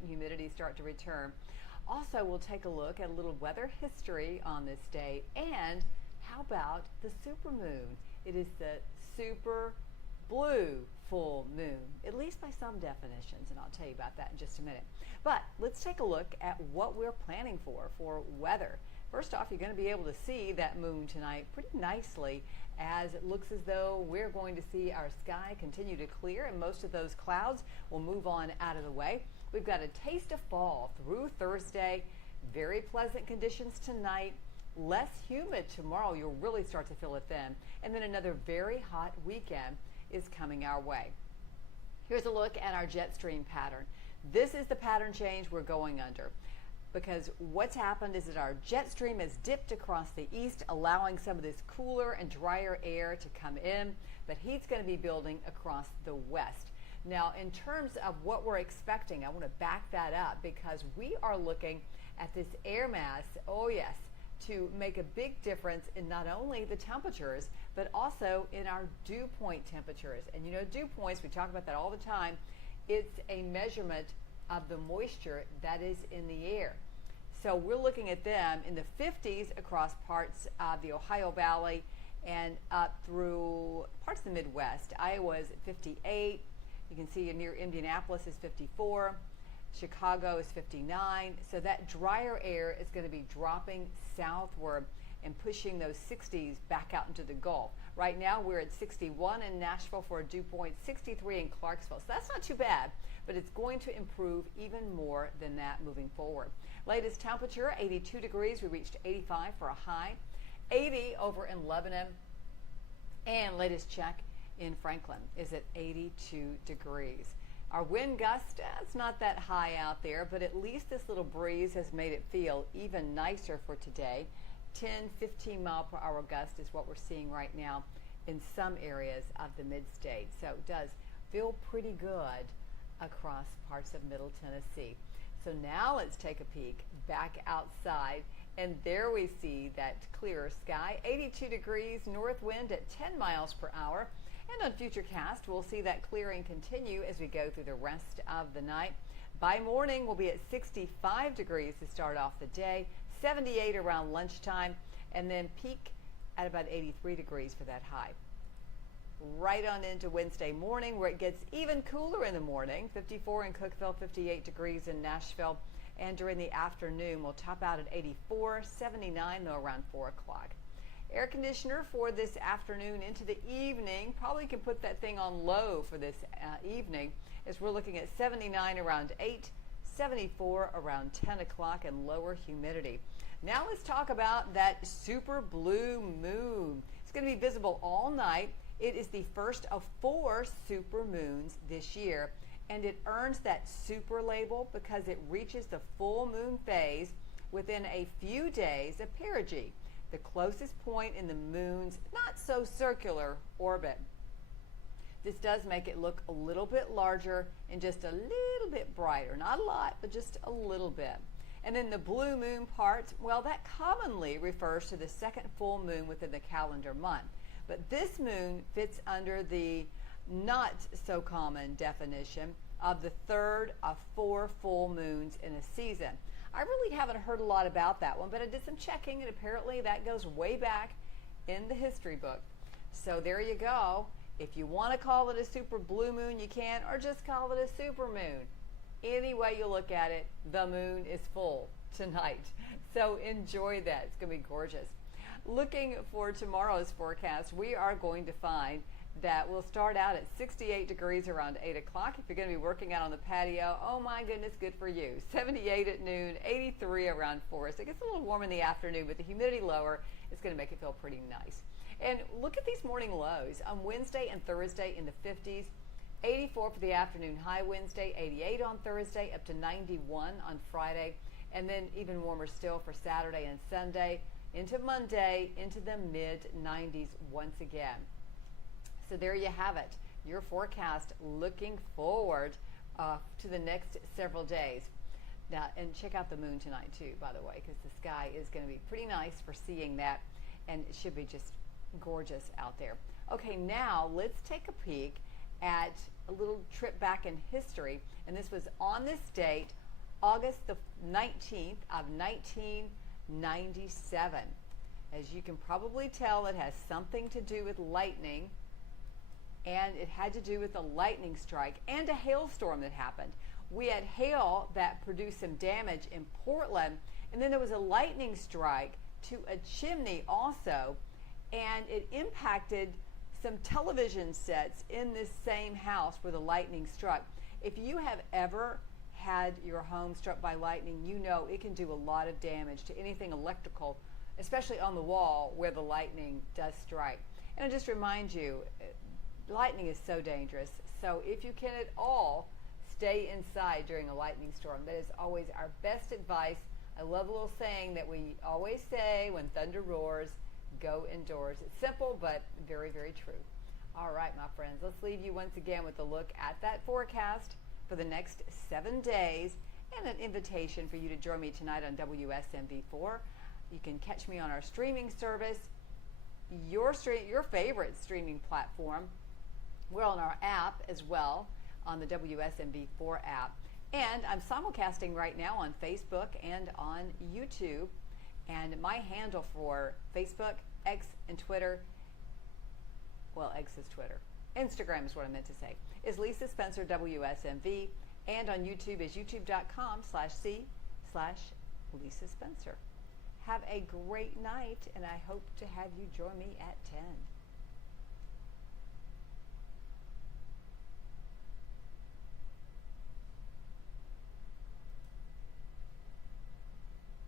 heat and humidity start to return. Also, we'll take a look at a little weather history on this day. And how about the supermoon? It is the super blue full moon, at least by some definitions, and I'll tell you about that in just a minute. But let's take a look at what we're planning for weather. First off, you're going to be able to see that moon tonight pretty nicely, as it looks as though we're going to see our sky continue to clear and most of those clouds will move on out of the way. We've got a taste of fall through Thursday, very pleasant conditions tonight, less humid tomorrow. You'll really start to feel it then, and then another very hot weekend is coming our way. Here's a look at our jet stream pattern. This is the pattern change we're going under, because what's happened is that our jet stream has dipped across the east, allowing some of this cooler and drier air to come in, but heat's going to be building across the west. Now, in terms of what we're expecting, I want to back that up because we are looking at this air mass, oh yes, to make a big difference in not only the temperatures, but also in our dew point temperatures. And you know, dew points, we talk about that all the time. It's a measurement of the moisture that is in the air. So we're looking at them in the 50s across parts of the Ohio Valley and up through parts of the Midwest. Iowa is at 58. You can see near Indianapolis is 54. Chicago is 59. So that drier air is going to be dropping southward and pushing those 60s back out into the Gulf. Right now we're at 61 in Nashville for a dew point, 63 in Clarksville. So that's not too bad, but it's going to improve even more than that moving forward. Latest temperature, 82 degrees. We reached 85 for a high, 80 over in Lebanon, and latest check in Franklin is at 82 degrees. Our wind gust, it's not that high out there, but at least this little breeze has made it feel even nicer for today. 10-15 mile per hour gust is what we're seeing right now in some areas of the mid-state. So it does feel pretty good across parts of Middle Tennessee. So now let's take a peek back outside, and there we see that clearer sky, 82 degrees, north wind at 10 miles per hour. And on Futurecast, we'll see that clearing continue as we go through the rest of the night. By morning, we'll be at 65 degrees to start off the day, 78 around lunchtime, and then peak at about 83 degrees for that high. Right on into Wednesday morning, where it gets even cooler in the morning, 54 in Cookeville, 58 degrees in Nashville, and during the afternoon, we'll top out at 84, 79 though around 4 o'clock. Air conditioner for this afternoon into the evening. Probably can put that thing on low for this evening, as we're looking at 79 around 8, 74 around 10 o'clock, and lower humidity. Now let's talk about that super blue moon. It's going to be visible all night. It is the first of 4 super moons this year, and it earns that super label because it reaches the full moon phase within a few days of perigee, the closest point in the moon's not so circular orbit. This does make it look a little bit larger and just a little bit brighter. Not a lot, but just a little bit. And then the blue moon part, well, that commonly refers to the second full moon within the calendar month. But this moon fits under the not so common definition of the third of 4 full moons in a season. I really haven't heard a lot about that one, but I did some checking, and apparently that goes way back in the history book. So there you go. If you want to call it a super blue moon, you can, or just call it a super moon. Any way you look at it, the moon is full tonight. So enjoy that. It's going to be gorgeous. Looking for tomorrow's forecast, we are going to find that we'll start out at 68 degrees around 8 o'clock. If you're going to be working out on the patio, oh my goodness, good for you. 78 at noon, 83 around 4. So it gets a little warm in the afternoon, but the humidity lower is going to make it feel pretty nice. And look at these morning lows. On Wednesday and Thursday in the 50s, 84 for the afternoon high Wednesday, 88 on Thursday, up to 91 on Friday, and then even warmer still for Saturday and Sunday, into Monday, into the mid-90s once again. So there you have it, your forecast looking forward to the next several days. Now, and check out the moon tonight too, by the way, because the sky is going to be pretty nice for seeing that, and it should be just gorgeous out there. Okay, now let's take a peek at a little trip back in history, and this was on this date August the 19th of 1997. As you can probably tell, it has something to do with lightning, and it had to do with a lightning strike and a hailstorm that happened. We had hail that produced some damage in Portland, and then there was a lightning strike to a chimney also, and it impacted some television sets in this same house where the lightning struck. If you have ever had your home struck by lightning, you know it can do a lot of damage to anything electrical, especially on the wall where the lightning does strike. And I just remind you, lightning is so dangerous. So if you can at all, stay inside during a lightning storm. That is always our best advice. I love a little saying that we always say when thunder roars, go indoors. It's simple, but very, very true. All right, my friends, let's leave you once again with a look at that forecast for the next 7 days and an invitation for you to join me tonight on WSMV4. You can catch me on our streaming service, your favorite streaming platform. We're on our app as well, on the WSMV4 app. And I'm simulcasting right now on Facebook and on YouTube. And my handle for Facebook, X, and Twitter, well, X is Twitter. Instagram is what I meant to say, is Lisa Spencer WSMV. And on YouTube is youtube.com/C/Lisa Spencer. Have a great night, and I hope to have you join me at 10.